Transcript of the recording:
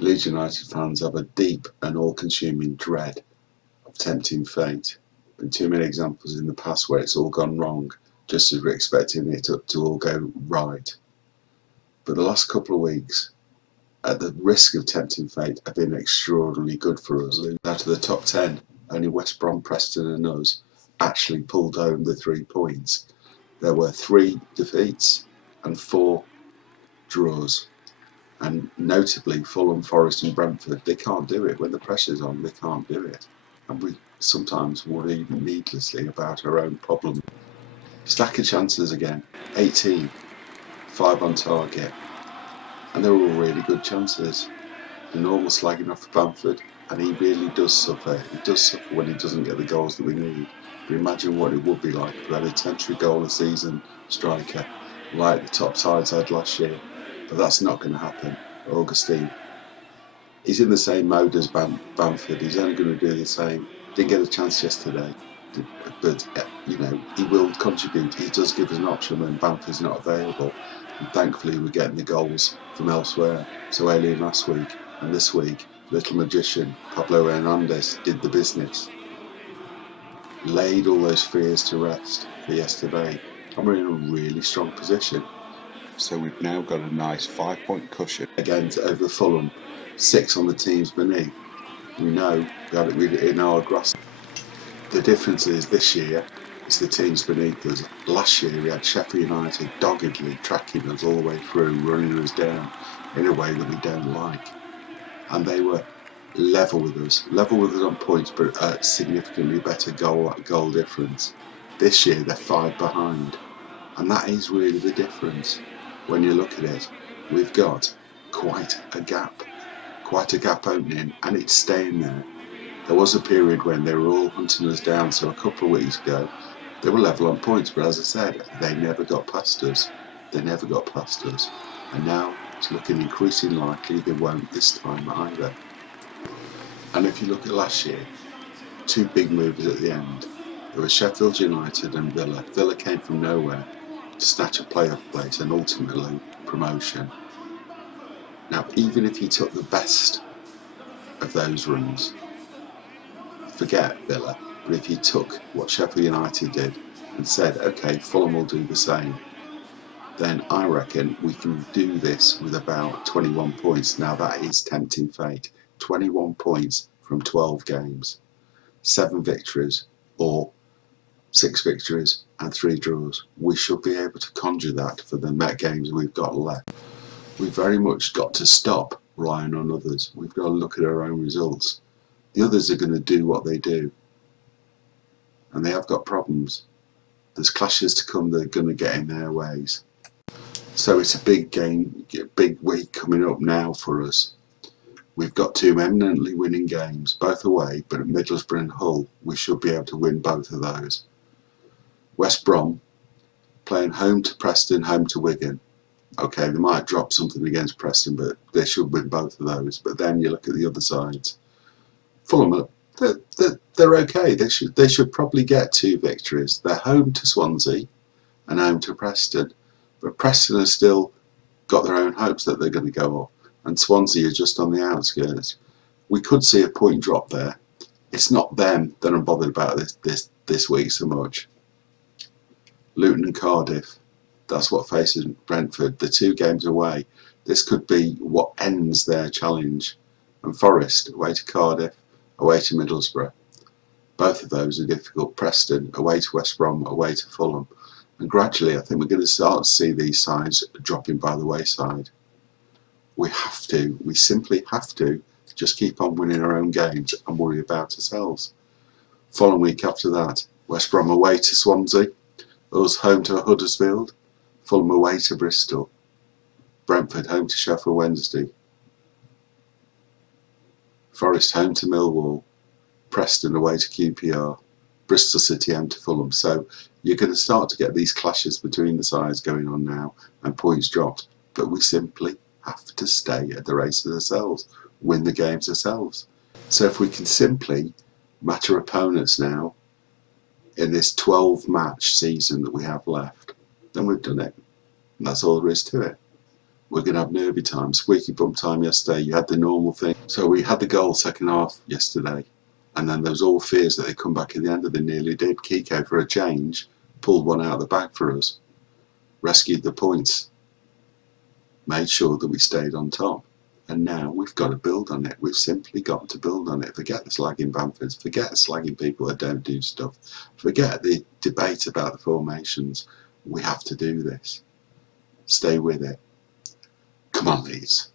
Leeds United fans have a deep and all-consuming dread of tempting fate. Been too many examples in the past where it's all gone wrong, just as we're expecting it to all go right. But the last couple of weeks, at the risk of tempting fate, have been extraordinarily good for us. Out of the top 10, only West Brom, Preston and us actually pulled home the 3 points. There were 3 defeats and 4 draws. And notably, Fulham, Forest and Brentford, they can't do it. When the pressure's on, they can't do it. And we sometimes worry needlessly about our own problems. Stack of chances again, 18, 5 on target. And they're all really good chances. The normal slagging off of Bamford, and he really does suffer. He does suffer when he doesn't get the goals that we need. But imagine what it would be like if we had a 10 goal a season striker like the top sides had last year. But that's not going to happen. Augustine, he's in the same mode as Bamford. He's only going to do the same. Didn't get a chance yesterday, but he will contribute. He does give us an option when Bamford's not available, and thankfully we're getting the goals from elsewhere. So Alien last week and this week, little magician Pablo Hernandez did the business, laid all those fears to rest for yesterday, and we're in a really strong position. So we've now got a nice 5-point cushion against over Fulham, 6 on the teams beneath. We know we had it in our grasp. The difference is this year it's the teams beneath us. Last year we had Sheffield United doggedly tracking us all the way through, running us down in a way that we don't like. And they were level with us on points, but at significantly better goal difference. This year they're 5 behind, and that is really the difference. When you look at it, we've got quite a gap opening, and it's staying there. There was a period when they were all hunting us down, so a couple of weeks ago they were level on points, but as I said, they never got past us. And now it's looking increasingly likely they won't this time either. And if you look at last year, 2 big movers at the end. There were Sheffield United and Villa. Villa came from nowhere to snatch a playoff place and ultimately promotion. Now, even if you took the best of those runs, forget Villa, but if you took what Sheffield United did and said, okay, Fulham will do the same, then I reckon we can do this with about 21 points. Now that is tempting fate. 21 points from 12 games, 7 victories or 6 victories and 3 draws. We should be able to conjure that for the Met games we've got left. We've very much got to stop relying on others. We've got to look at our own results. The others are going to do what they do, and they have got problems. There's clashes to come that are going to get in their ways. So it's a big game, big week coming up now for us. We've got 2 eminently winning games, both away, but at Middlesbrough and Hull, we should be able to win both of those. West Brom, playing home to Preston, home to Wigan. Okay, they might drop something against Preston, but they should win both of those. But then you look at the other sides. Fulham, they're okay. They should probably get 2 victories. They're home to Swansea and home to Preston. But Preston has still got their own hopes that they're going to go up. And Swansea are just on the outskirts. We could see a point drop there. It's not them that I'm bothered about this week so much. Luton and Cardiff, that's what faces Brentford. The 2 games away, this could be what ends their challenge. And Forest, away to Cardiff, away to Middlesbrough. Both of those are difficult. Preston, away to West Brom, away to Fulham. And gradually, I think we're going to start to see these sides dropping by the wayside. We simply have to just keep on winning our own games and worry about ourselves. Following week after that, West Brom away to Swansea, us home to Huddersfield, Fulham away to Bristol, Brentford home to Sheffield Wednesday, Forest home to Millwall, Preston away to QPR, Bristol City home to Fulham. So you're going to start to get these clashes between the sides going on now and points dropped. But we simply have to stay at the races ourselves, win the games ourselves. So if we can simply match our opponents now in this 12-match season that we have left, then we've done it. And that's all there is to it. we're going to have nervy time, squeaky bum time yesterday. You had the normal thing. So we had the goal second half yesterday, and then there was all fears that they'd come back at the end, of they nearly did. Kiko, for a change, pulled one out of the bag for us, rescued the points, made sure that we stayed on top. And now we've got to build on it. We've simply got to build on it. Forget the slagging Bamfords, forget slagging people that don't do stuff, forget the debate about the formations. We have to do this. Stay with it. Come on, Leeds.